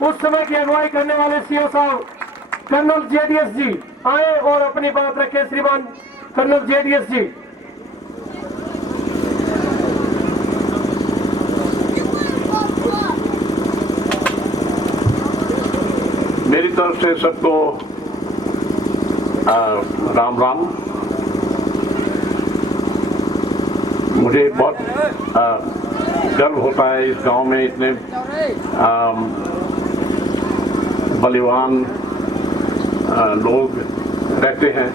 उस समय की अगुवाई करने वाले सीओ साहब कर्नल जेडीएस जी आए और अपनी बात रखे। श्रीमान कर्नल जेडीएस जी। मेरी तरफ से सबको राम राम। मुझे बहुत गर्व होता है इस गांव में इतने बलिवान लोग रहते हैं।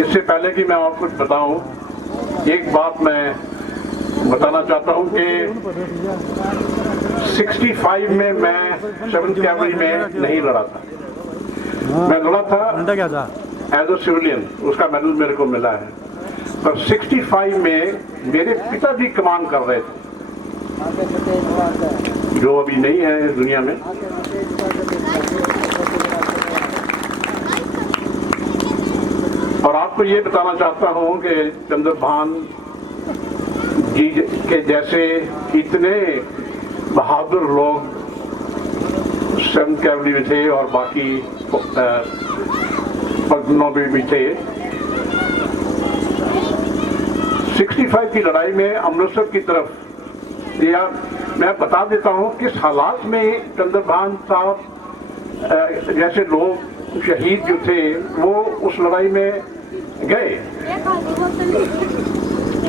इससे पहले कि मैं और कुछ बताऊं, एक बात मैं बताना चाहता हूं कि 65 में मैं 7th कैवलरी में नहीं लड़ा था। मैं लड़ा था एज अ सिविलियन, उसका मेडल मेरे को मिला है। पर 65 में मेरे पिताजी कमान कर रहे थे, जो अभी नहीं है इस दुनिया में। और आपको ये बताना चाहता हूं कि चंद्रभान जी के जैसे इतने बहादुर लोग 7th कैवलरी में थे और बाकी पलटनों में भी थे। 65 की लड़ाई में अमृतसर की तरफ, या मैं बता देता हूं किस हालात में चंद्रभान साहब जैसे लोग शहीद जो थे वो उस लड़ाई में गए।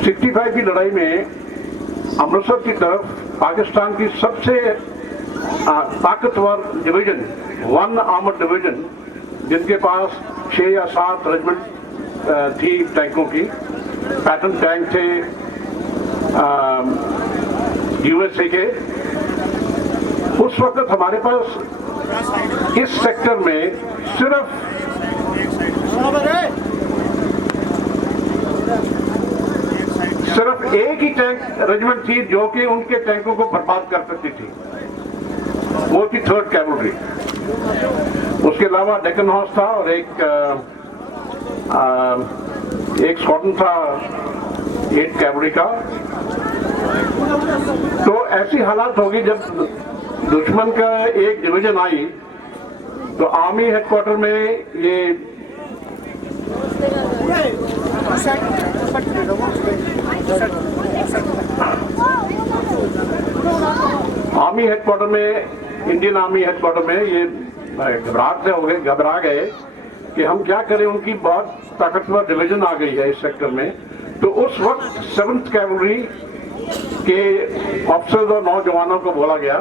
65 की लड़ाई में अमृतसर की तरफ पाकिस्तान की सबसे ताकतवर डिवीजन, 1 आर्मर्ड डिवीजन, जिनके पास 6 या 7 रेजिमेंट थी टैंकों की, पैटर्न टैंक थे यूएसए के। उस वक्त हमारे पास इस सेक्टर में सिर्फ एक ही टैंक रेजिमेंट थी जो कि उनके टैंकों को बर्बाद कर सकती थी, वो थी 3rd कैवलरी। उसके अलावा डेक्कन हॉर्स था और एक स्क्वाड्रन था 8th कैवलरी का। तो ऐसी हालात होगी जब दुश्मन का एक डिवीजन आई तो आर्मी हेडक्वार्टर में ये आर्मी हेडक्वार्टर में, इंडियन आर्मी हेडक्वार्टर में ये घबराहट से हो गए, घबरा गए कि हम क्या करें, उनकी बहुत ताकतवर डिवीजन आ गई है इस सेक्टर में। तो उस वक्त 7th कैवलरी के ऑफिसर्स और नौजवानों को बोला गया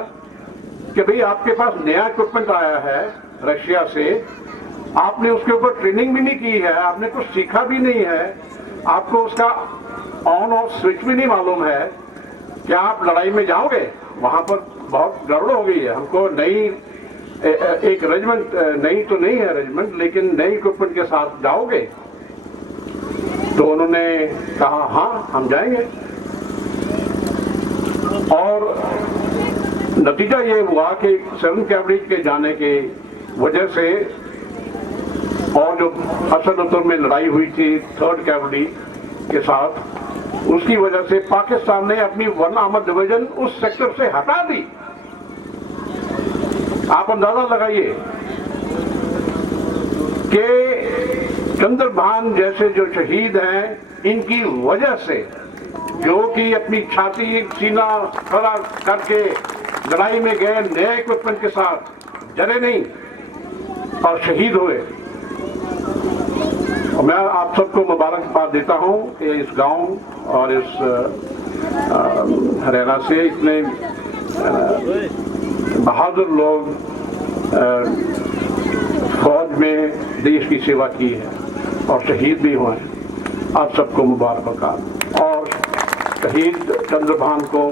कि भाई आपके पास नया इक्विपमेंट आया है रशिया से, आपने उसके ऊपर ट्रेनिंग भी नहीं की है, आपने कुछ सीखा भी नहीं है, आपको उसका ऑन ऑफ स्विच भी नहीं मालूम है, क्या आप लड़ाई में जाओगे? वहां पर बहुत गड़बड़ हो गई है, हमको नई एक रेजिमेंट, नई तो नहीं है रेजिमेंट, लेकिन नई इक्विपमेंट के साथ जाओगे? तो उन्होंने कहा हाँ हम जाएंगे। और नतीजा ये हुआ कि 7th कैवलरी के जाने के वजह से और जो असदुद्दुर में लड़ाई हुई थी 3rd कैवलरी के साथ, उसकी वजह से पाकिस्तान ने अपनी 1 आर्मर्ड डिवीजन उस सेक्टर से हटा दी। आप अंदाजा लगाइए कि चंद्रभान जैसे जो शहीद हैं, इनकी वजह से, जो कि अपनी छाती सीना खड़ा करके लड़ाई में गए नए इक्विपमेंट के साथ, डरे नहीं और शहीद हुए। और मैं आप सबको मुबारकबाद देता हूं कि इस गांव और इस हरियाणा से इतने बहादुर लोग फौज में देश की सेवा की है और शहीद भी हुए हैं। आप सबको मुबारकबाद और शहीद चंद्रभान को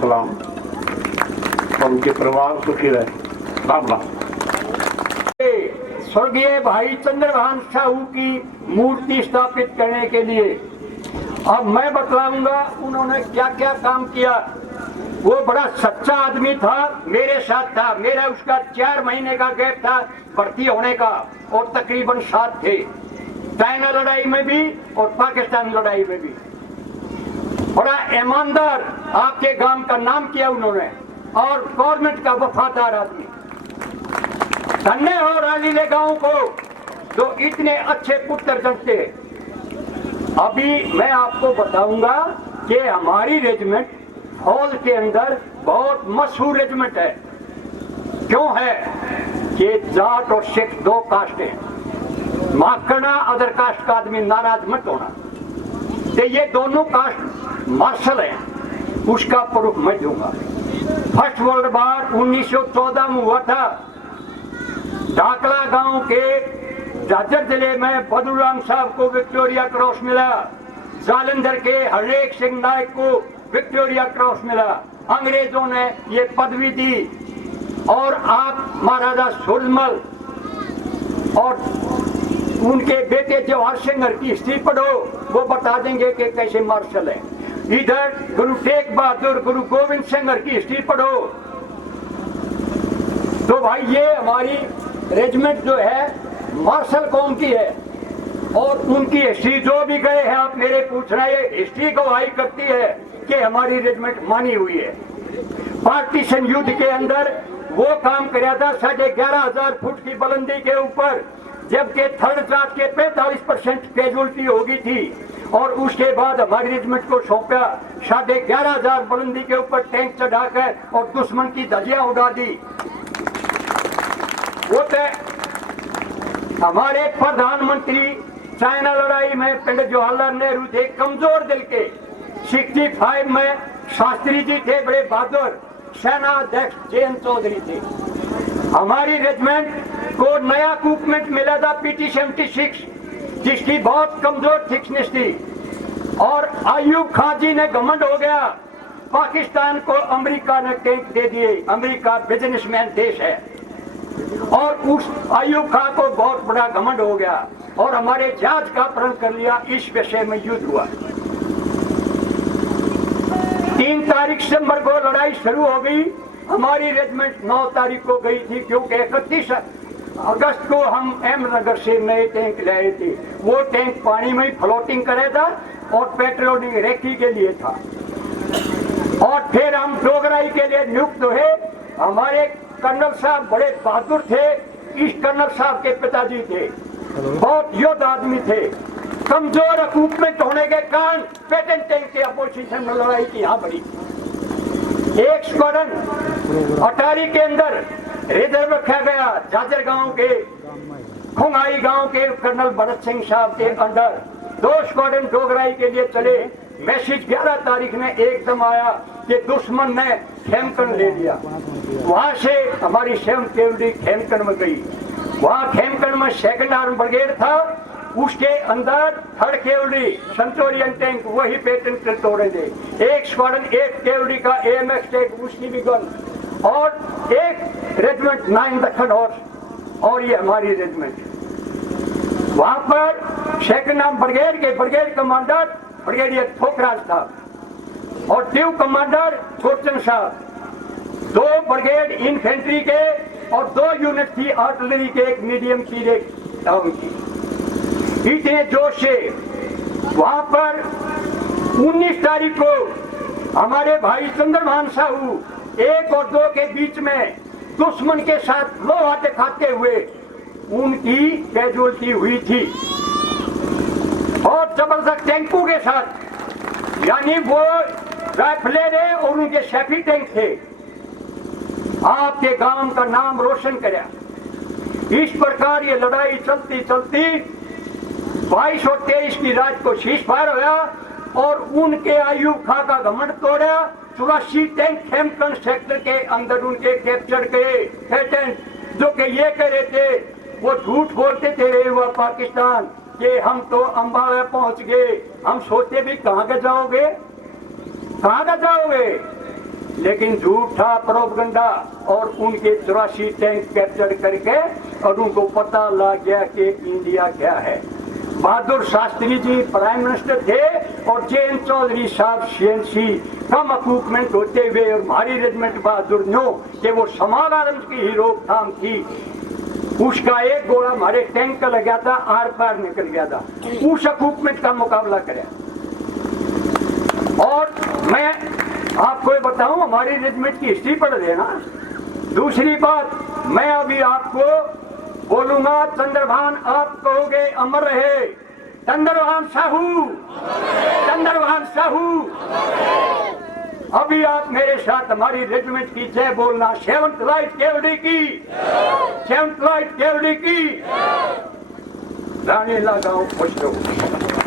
सलाम और उनके परिवार सुखी रहे। राम राम। स्वर्गीय भाई चंद्रभान साहू की मूर्ति स्थापित करने के लिए अब मैं बतलाऊंगा उन्होंने क्या क्या काम किया। वो बड़ा सच्चा आदमी था, मेरे साथ था, मेरा उसका 4 महीने का गैप था भर्ती होने का और तकरीबन 7 थे, चाइना लड़ाई में भी और पाकिस्तान लड़ाई में भी। बड़ा ईमानदार, आपके गांव का नाम किया उन्होंने। और गवर्नमेंट का वफादार आदमी। धन्य हो रालीले गांव को जो इतने अच्छे पुत्र जनते। अभी मैं आपको बताऊंगा कि हमारी रेजिमेंट हॉल के अंदर बहुत मशहूर रेजिमेंट है। क्यों है कि जाट और सिख दो कास्ट हैं। माफ करना, अदर कास्ट का आदमी नाराज मत होना, तो ये दोनों कास्ट मार्शल हैं, उसका प्रूफ मैं दूंगा। फर्स्ट वर्ल्ड वार 1914 में हुआ था। ढाकला गांव के झाझर जिले में बदुराम साहब को विक्टोरिया क्रॉस मिला। जालंधर के हरेक सिंह नायक को विक्टोरिया क्रॉस मिला। अंग्रेजों ने ये पदवी दी। और आप महाराजा सूरजमल और उनके बेटे जवाहर सिंह की हिस्ट्री पढ़ो, वो बता देंगे कि कैसे मार्शल है। इधर गुरु तेग बहादुर, गुरु गोविंद सिंह की हिस्ट्री पढ़ो। तो भाई ये हमारी रेजिमेंट जो है मार्शल कौम की है। और उनकी हिस्ट्री जो भी गए हैं, आप मेरे पूछ रहे हैं, हिस्ट्री गवाही करती है कि हमारी रेजिमेंट मानी हुई है। पार्टीशन युद्ध के अंदर वो काम कराया था 11,500 फुट की बुलंदी के ऊपर, जबकि थर्ड क्लास के 45% कैजुअलिटी हो गई थी। और उसके बाद हमारी रेजिमेंट को सौंपा 11,500 बुलंदी के ऊपर टैंक चढ़ाकर और दुश्मन की धज्जियां उड़ा दी। वो हमारे प्रधानमंत्री चाइना लड़ाई में पंडित जवाहरलाल नेहरू थे, कमजोर दिल के। 65 में शास्त्री जी थे, बड़े बहादुर। सेना अध्यक्ष जयंत चौधरी थे। हमारी रेजिमेंट को नया इक्विपमेंट मिला था PT-76, जिसकी बहुत कमजोर थिकनेस थी। और अयूब खान जी ने घमंड हो गया, पाकिस्तान को अमेरिका ने टैंक दे दिए। अमेरिका बिजनेसमैन देश है। और उस अयूब खान को बहुत बड़ा घमंड हो गया और हमारे जहाज का अपहरण कर लिया। इस विषय में युद्ध हुआ। 3 तारीख सितंबर को लड़ाई शुरू हो गई। हमारी रेजिमेंट 9 तारीख को गई थी, क्योंकि 31 अगस्त को हम अहमदनगर से नए टैंक लाए थे। वो टैंक पानी में फ्लोटिंग करे था और पेट्रोलिंग रेकी के लिए था। और फिर हम डोगराई के लिए नियुक्त हुए। हमारे कर्नल साहब बड़े बहादुर थे। इस कर्नल साहब के पिताजी थे, बहुत योद्धा आदमी थे। कमजोर इक्विपमेंट होने के कारण पेटेंट टैंक के अपोजिशन में लड़ाई की यहाँ बड़ी। एक स्क्वाड्रन अटारी के अंदर रिजर्व रखा गया। झाझर गांव के खुंगाई गांव के कर्नल भरत सिंह साहब के अंडर 2 स्क्वाड्रन डोगराई के लिए चले। मैसेज 11 तारीख में एकदम आया कि दुश्मन ने खेमकन ले लिया। वहां से हमारी 7th कैवेलरी खेमकन में गई। वहां खेमकन में 2nd आर्म ब्रिगेड था। उसके अंदर 3rd कैवेलरी सेंचुरियन टैंक वही पेटेंट तोड़े थे। एक स्क्वाड्रन 8th कैवेलरी का AMX टैंक, उसकी भी गन। और एक रेजिमेंट 9 दक्खन हॉर्स। और ये हमारी रेजिमेंट वहां पर 2nd आर्म ब्रिगेड के ब्रिगेड कमांडर ब्रिगेडियर थोकराज था और ड्यू कमांडर गोरचंद साहब। 2 ब्रिगेड इन्फेंट्री के और 2 यूनिट थी आर्टिलरी के, एक मीडियम की, एक डाउन की। इतने जोश से वहां पर 19 तारीख को हमारे भाई चंद्रभान साहू 1 और 2 के बीच में दुश्मन के साथ लोहा खाते हुए उनकी कैजुअलिटी हुई थी। और जबरदस्त टैंकों के साथ, यानी वो राइफलें और उनके शेफी टैंक थे। आपके गांव का नाम रोशन करा। इस प्रकार ये लड़ाई चलती चलती 22 और 23 की रात को शीशफायर हुआ और उनके अयूब खां का घमंड तोड़ा। 84 टैंक खेमकन सेक्टर के अंदर उनके कैप्चर गए। पेटेंट जो कि ये कह रहे थे, वो झूठ बोलते थे हुआ पाकिस्तान कि हम तो अंबाला पहुंच गए। हम सोचते भी कहाँ का जाओगे, कहाँ का जाओगे, लेकिन झूठ था, प्रोपगंडा। और उनके 84 टैंक कैप्चर करके और उनको पता लग गया कि इंडिया क्या है। बहादुर शास्त्री जी प्राइम मिनिस्टर थे और जयंत चौधरी साहब CNC। कम इक्विपमेंट होते हुए और हमारी रेजिमेंट बहादुर नो कि वो समागारम की ही रोकथाम थी। उसका एक गोला हमारे टैंक का लग गया था, आर पार निकल गया था। उस इक्विपमेंट का मुकाबला करें। और मैं आपको ये बताऊं, हमारी रेजिमेंट की हिस्ट्री पढ़ लेना। दूसरी बात, मैं अभी आपको बोलूंगा, चंद्रभान आप कहोगे अमर रहे, चंद्रभान साहू, चंद्रभान साहू। अभी आप मेरे साथ हमारी रेजिमेंट की जय बोलना, 7th लाइट केवड़ी की, 7th लाइट केवड़ी की। रानी लगाओ खुश रहो।